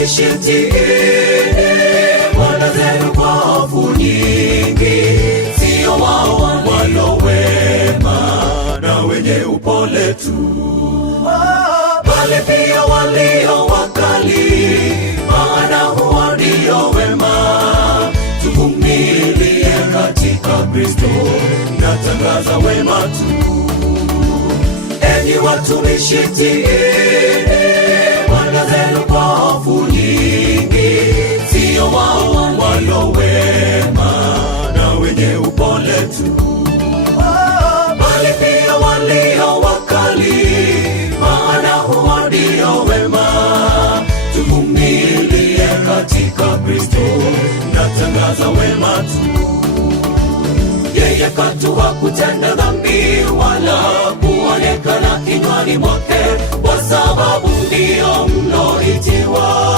watumishi mtiini bwana zenu kwa hofu nyingi, sio wao walio wema na wenye upole tu, bali pia walio wakali, maana huwa ndio wema. Tuvumilie katika Kristo, natangaza wema tu. Enyi watumishi mtiini bwana zenu kwa hofu nyingi, sio wao walio wema na wenye upole tu, bali pia walio wakali, maana huwa ndio wema. Tuvumilie katika Kristo, natangaza wema tu. Yeye katu hakutenda dhambi wala kuonekana kinywani mwake, kwa sababu ndio mloitiwa.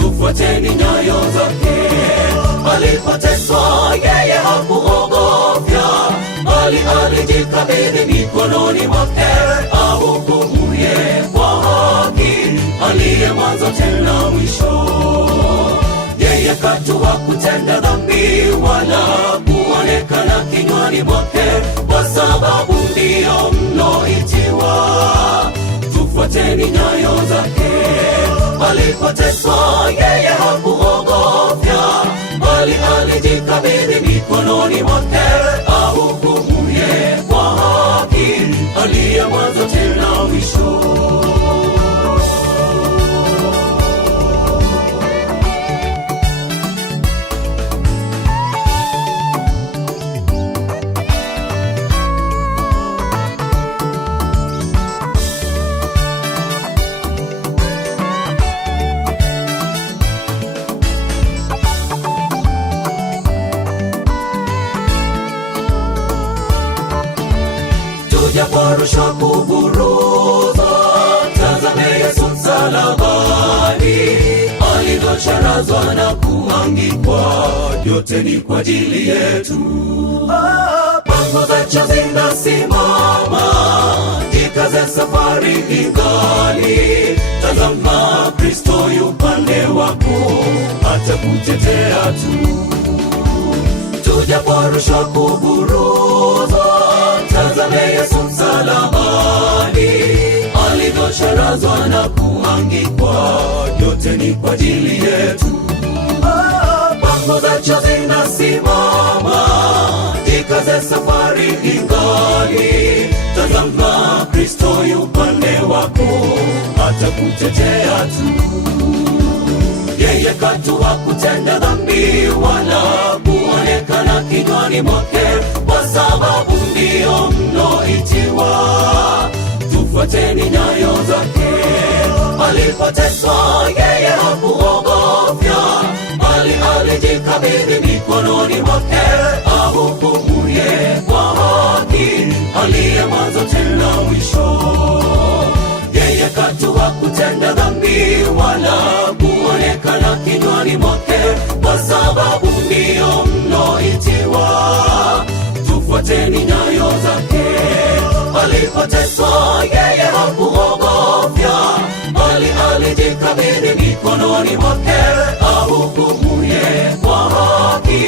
Tufuateni nyayo zake. Alipoteswa yeye hakuogofya, bali alijikabidhi mikononi mwake, ahukumuye kwa haki, aliye mwanzo tena mwisho. Yeye katu hakutenda dhambi wala kuonekana kinywani mwake, kwa sababu ndio mloitiwa. Tufuateni nyayo zake. Alipoteswa yeye hakuogofya, bali alijikabidhi mikononi mwake, ahukumuye kwa haki, aliye mwanzo tena mwisho. Tujaporushwa kuburuzwa, tazame Yesu msalabani, alivyocharazwa na kuangikwa, yote ni kwa ajili yetu. Pango zetu zinasimama, jikaze safari ingali, tazama Kristo yu upande wako, atakutetea tu. Tujaporushwa kuburuzwa, tazame Yesu msalabani, alivyocharazwa na kuangikwa, yote ni kwa ajili yetu. Pango zetu zinasimama, jikaze safari ingali, tazama Kristo yu upande wako, atakutetea tu. Yeye katu hakutenda dhambi wala kuonekana kinywani mwake, kwa sababu ndio mloitiwa. Tufuateni nyayo zake. Alipoteswa yeye hakuogofya, bali alijikabidhi mikononi mwake, ahukumuye kwa haki, aliye mwanzo tena mwisho. Yeye katu hakutenda dhambi wala kuonekana kinywani mwake, kwa sababu ndio mloitiwa. Tufuateni nyayo zake. Alipoteswa yeye hakuogofya, bali alijikabidhi mikononi mwake, ahukumuye kwa haki,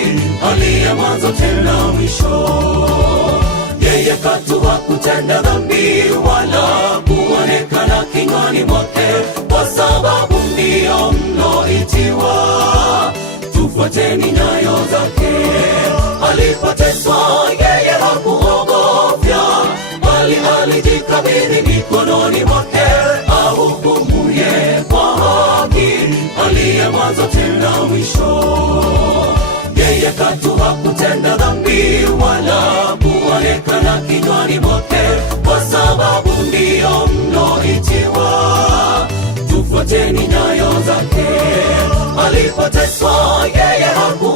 aliye mwanzo tena mwisho. Yeye katu hakutenda dhambi wala kuonekana kinywani mwake, kwa sababu ndio mloitiwa. Tufuateni nyayo zake. Alipoteswa yeye hakuogofya, bali alijikabidhi mikononi mwake, ahukumuye kwa haki, aliye mwanzo tena mwisho. Yeye katu hakutenda dhambi wala kuonekana kinywani mwake, kwa sababu ndio mloitiwa. Tufuateni nyayo zake. Alipoteswa yeye haku